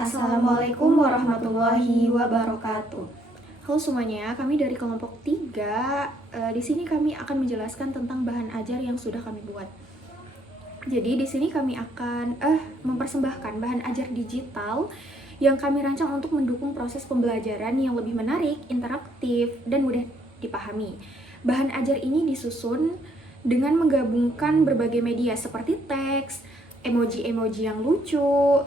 Assalamualaikum warahmatullahi wabarakatuh. Halo semuanya, kami dari kelompok 3. Di sini kami akan menjelaskan tentang bahan ajar yang sudah kami buat. Jadi di sini kami akan mempersembahkan bahan ajar digital yang kami rancang untuk mendukung proses pembelajaran yang lebih menarik, interaktif, dan mudah dipahami. Bahan ajar ini disusun dengan menggabungkan berbagai media seperti teks, emoji-emoji yang lucu,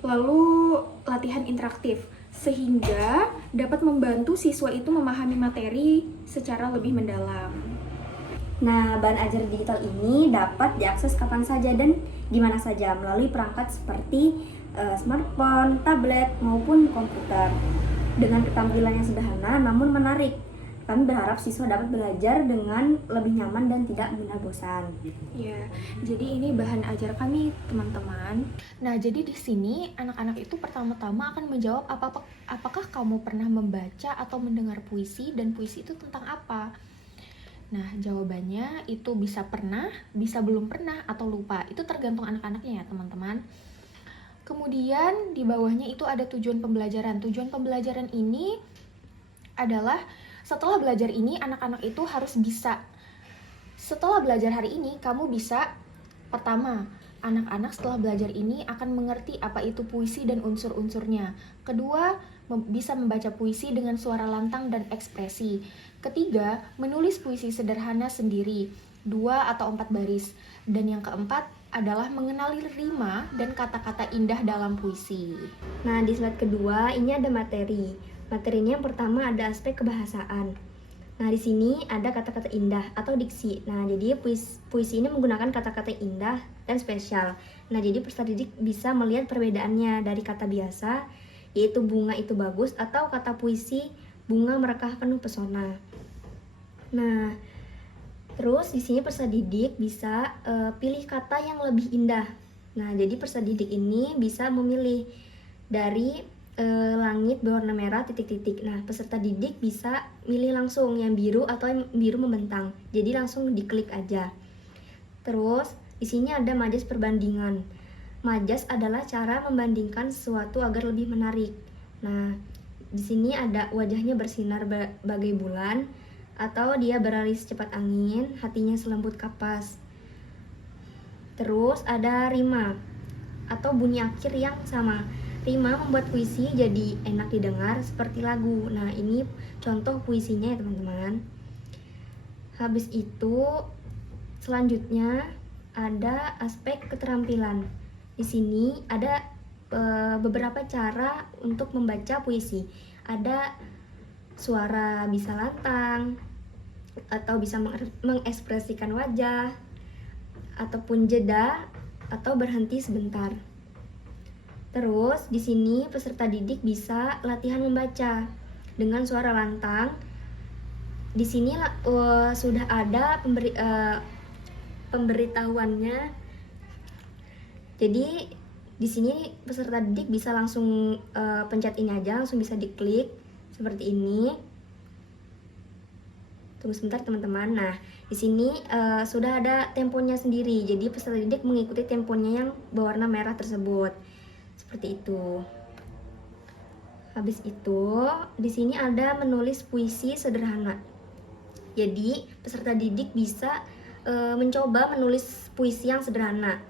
lalu latihan interaktif, sehingga dapat membantu siswa itu memahami materi secara lebih mendalam. Nah, bahan ajar digital ini dapat diakses kapan saja dan di mana saja melalui perangkat seperti smartphone, tablet, maupun komputer. Dengan ketampilan yang sederhana namun menarik, kami berharap siswa dapat belajar dengan lebih nyaman dan tidak mudah bosan. Ya, jadi ini bahan ajar kami, teman-teman. Nah, jadi di sini anak-anak itu pertama-tama akan menjawab apakah kamu pernah membaca atau mendengar puisi, dan puisi itu tentang apa? Nah, jawabannya itu bisa pernah, bisa belum pernah, atau lupa. Itu tergantung anak-anaknya ya, teman-teman. Kemudian di bawahnya itu ada tujuan pembelajaran. Tujuan pembelajaran ini adalah setelah belajar ini anak-anak itu harus bisa. Setelah belajar hari ini kamu bisa, pertama, anak-anak setelah belajar ini akan mengerti apa itu puisi dan unsur-unsurnya. Kedua, bisa membaca puisi dengan suara lantang dan ekspresi. Ketiga, menulis puisi sederhana sendiri, 2 atau 4 baris. Dan yang keempat adalah mengenali rima dan kata-kata indah dalam puisi. Nah, di slide kedua ini ada materi. Materinya yang pertama ada aspek kebahasaan. Nah, di sini ada kata-kata indah atau diksi. Nah, jadi puisi ini menggunakan kata-kata indah dan spesial. Nah, jadi peserta didik bisa melihat perbedaannya dari kata biasa, yaitu bunga itu bagus, atau kata puisi bunga merekah penuh pesona. Nah, terus di sini peserta didik bisa pilih kata yang lebih indah. Nah, jadi peserta didik ini bisa memilih dari langit berwarna merah titik-titik. Nah, peserta didik bisa milih langsung yang biru atau yang biru membentang. Jadi langsung diklik aja. Terus di sini ada majas perbandingan. Majas adalah cara membandingkan sesuatu agar lebih menarik. Nah, di sini ada wajahnya bersinar bagai bulan, atau dia berlari secepat angin, hatinya selembut kapas. Terus ada rima atau bunyi akhir yang sama. Rima membuat puisi jadi enak didengar seperti lagu. Nah, ini contoh puisinya ya, teman-teman. Habis itu selanjutnya ada aspek keterampilan. Di sini ada beberapa cara untuk membaca puisi. Ada suara bisa lantang, atau bisa mengekspresikan wajah, ataupun jeda, atau berhenti sebentar. Terus di sini peserta didik bisa latihan membaca dengan suara lantang. Di sini sudah ada pemberitahuannya. Jadi di sini peserta didik bisa langsung pencet ini aja, langsung bisa diklik seperti ini. Tunggu sebentar teman-teman. Nah, di sini sudah ada temponya sendiri. Jadi peserta didik mengikuti temponya yang berwarna merah tersebut. Seperti itu. Habis itu, di sini ada menulis puisi sederhana. Jadi, peserta didik bisa mencoba menulis puisi yang sederhana.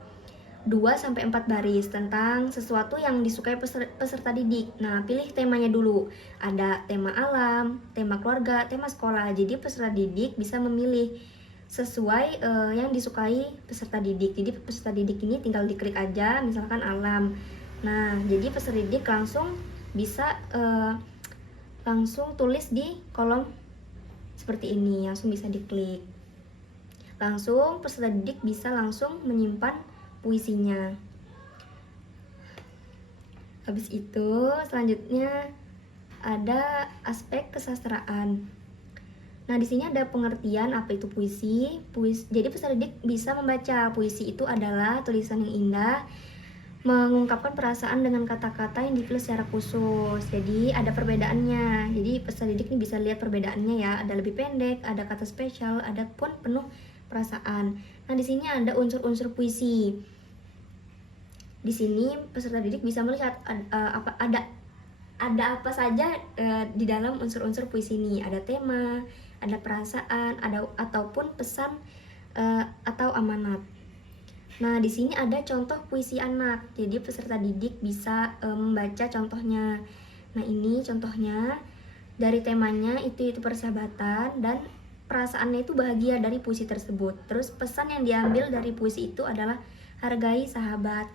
2-4 baris tentang sesuatu yang disukai peserta didik. Nah, pilih temanya dulu. Ada tema alam, tema keluarga, tema sekolah. Jadi, peserta didik bisa memilih sesuai yang disukai peserta didik. Jadi, peserta didik ini tinggal diklik aja, misalkan alam. Nah, jadi peserta didik langsung bisa langsung tulis di kolom seperti ini, langsung bisa diklik. Langsung peserta didik bisa langsung menyimpan puisinya. Habis itu selanjutnya ada aspek kesastraan. Nah, di sini ada pengertian apa itu puisi. Jadi peserta didik bisa membaca puisi itu adalah tulisan yang indah, mengungkapkan perasaan dengan kata-kata yang dipilih secara khusus. Jadi ada perbedaannya. Jadi peserta didik ini bisa lihat perbedaannya ya. Ada lebih pendek, ada kata spesial, ada pun penuh perasaan. Nah, di sini ada unsur-unsur puisi. Di sini peserta didik bisa melihat ada apa saja di dalam unsur-unsur puisi ini. Ada tema, ada perasaan, ataupun pesan atau amanat. Nah, di sini ada contoh puisi anak. Jadi peserta didik bisa membaca contohnya. Nah, ini contohnya dari temanya itu persahabatan dan perasaannya itu bahagia dari puisi tersebut. Terus pesan yang diambil dari puisi itu adalah hargai sahabat.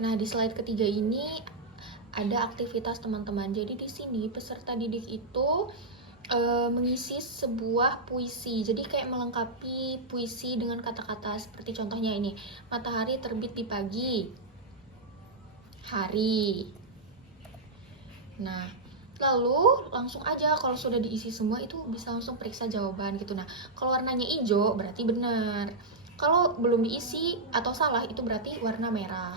Nah, di slide ketiga ini ada aktivitas teman-teman. Jadi di sini peserta didik itu mengisi sebuah puisi. Jadi kayak melengkapi puisi dengan kata-kata seperti contohnya ini. Matahari terbit di pagi hari. Nah, lalu langsung aja kalau sudah diisi semua itu bisa langsung periksa jawaban gitu. Nah, kalau warnanya hijau berarti benar. Kalau belum diisi atau salah itu berarti warna merah.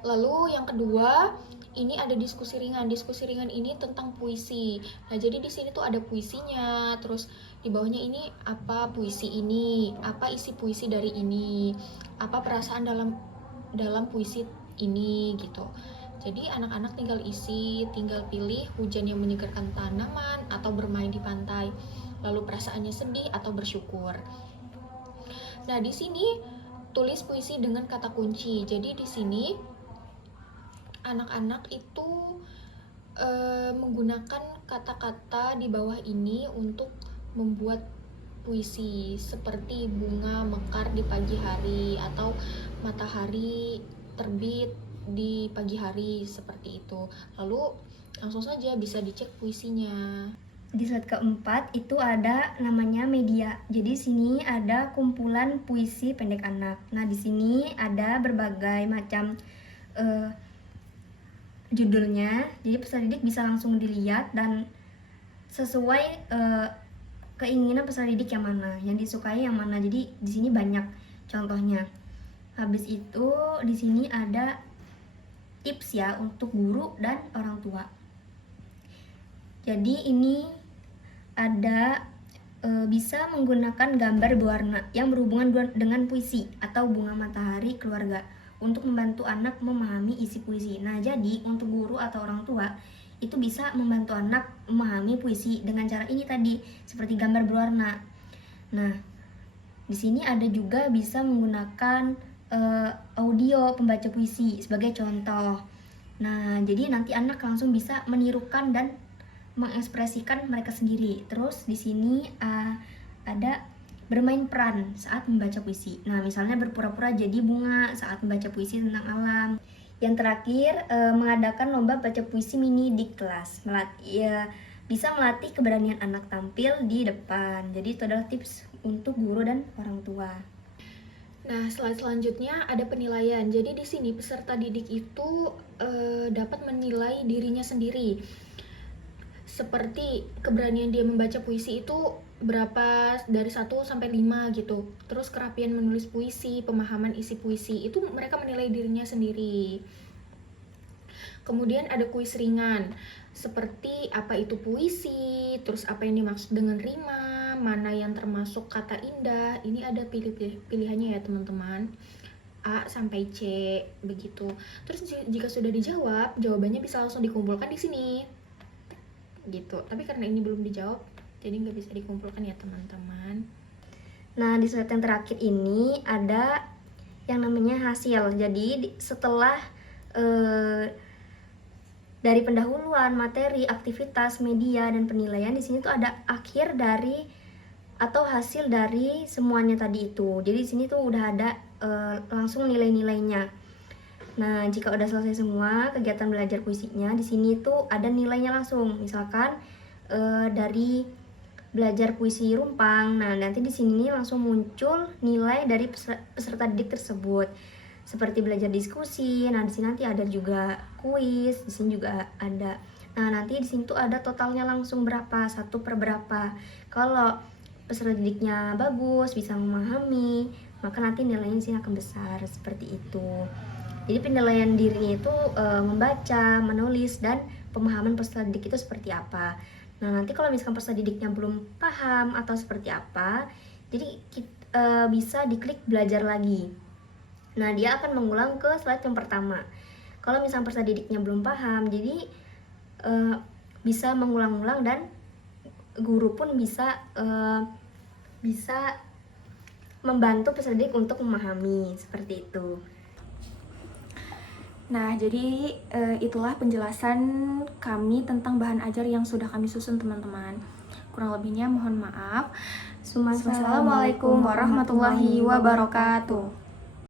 Lalu yang kedua, ini ada diskusi ringan. Diskusi ringan ini tentang puisi. Nah, jadi di sini tuh ada puisinya, terus di bawahnya ini apa puisi ini, apa isi puisi dari ini, apa perasaan dalam puisi ini gitu. Jadi anak-anak tinggal isi, tinggal pilih hujan yang menyegarkan tanaman atau bermain di pantai. Lalu perasaannya sedih atau bersyukur. Nah, di sini tulis puisi dengan kata kunci. Jadi di sini anak-anak itu menggunakan kata-kata di bawah ini untuk membuat puisi seperti bunga mekar di pagi hari atau matahari terbit di pagi hari seperti itu. Lalu langsung saja bisa dicek puisinya. Di slide keempat itu ada namanya media. Jadi sini ada kumpulan puisi pendek anak. Nah, di sini ada berbagai macam judulnya. Jadi peserta didik bisa langsung dilihat dan sesuai keinginan peserta didik yang mana, yang disukai yang mana. Jadi di sini banyak contohnya. Habis itu di sini ada tips ya untuk guru dan orang tua. Jadi ini ada bisa menggunakan gambar berwarna yang berhubungan dengan puisi atau bunga matahari keluarga untuk membantu anak memahami isi puisi. Nah, jadi untuk guru atau orang tua itu bisa membantu anak memahami puisi dengan cara ini tadi, seperti gambar berwarna. Nah, di sini ada juga bisa menggunakan audio pembaca puisi sebagai contoh. Nah, jadi nanti anak langsung bisa menirukan dan mengekspresikan mereka sendiri. Terus di sini ada bermain peran saat membaca puisi. Nah, misalnya berpura-pura jadi bunga saat membaca puisi tentang alam. Yang terakhir, mengadakan lomba baca puisi mini di kelas. Bisa melatih keberanian anak tampil di depan. Jadi itu adalah tips untuk guru dan orang tua. Nah, slide selanjutnya ada penilaian. Jadi di sini peserta didik itu dapat menilai dirinya sendiri. Seperti keberanian dia membaca puisi itu berapa dari 1 sampai 5 gitu. Terus kerapian menulis puisi, pemahaman isi puisi, itu mereka menilai dirinya sendiri. Kemudian ada kuis ringan, seperti apa itu puisi, terus apa yang dimaksud dengan rima, mana yang termasuk kata indah. Ini ada pilihannya ya teman-teman, A sampai C begitu. Terus jika sudah dijawab, jawabannya bisa langsung dikumpulkan di sini gitu. Tapi karena ini belum dijawab, jadi nggak bisa dikumpulkan ya teman-teman. Nah, di slide yang terakhir ini ada yang namanya hasil. Jadi setelah dari pendahuluan, materi, aktivitas, media, dan penilaian, di sini tuh ada akhir dari atau hasil dari semuanya tadi itu. Jadi di sini tuh udah ada langsung nilai-nilainya. Nah, jika udah selesai semua kegiatan belajar puisinya, di sini tuh ada nilainya langsung. Misalkan dari belajar puisi rumpang, nah nanti di sini langsung muncul nilai dari peserta didik tersebut. Seperti belajar diskusi, nah di sini nanti ada juga kuis, di sini juga ada. Nah, nanti di sini tuh ada totalnya langsung berapa, 1 per berapa. Kalau peserta didiknya bagus, bisa memahami, maka nanti nilainya di sini akan besar seperti itu. Jadi penilaian dirinya itu membaca, menulis, dan pemahaman peserta didik itu seperti apa. Nah, nanti kalau misalkan peserta didiknya belum paham atau seperti apa, jadi bisa diklik belajar lagi. Nah, dia akan mengulang ke slide yang pertama. Kalau misalnya peserta didiknya belum paham, jadi bisa mengulang-ulang dan guru pun bisa membantu peserta didik untuk memahami, seperti itu. Nah, jadi itulah penjelasan kami tentang bahan ajar yang sudah kami susun, teman-teman. Kurang lebihnya mohon maaf. Wassalamualaikum warahmatullahi wabarakatuh.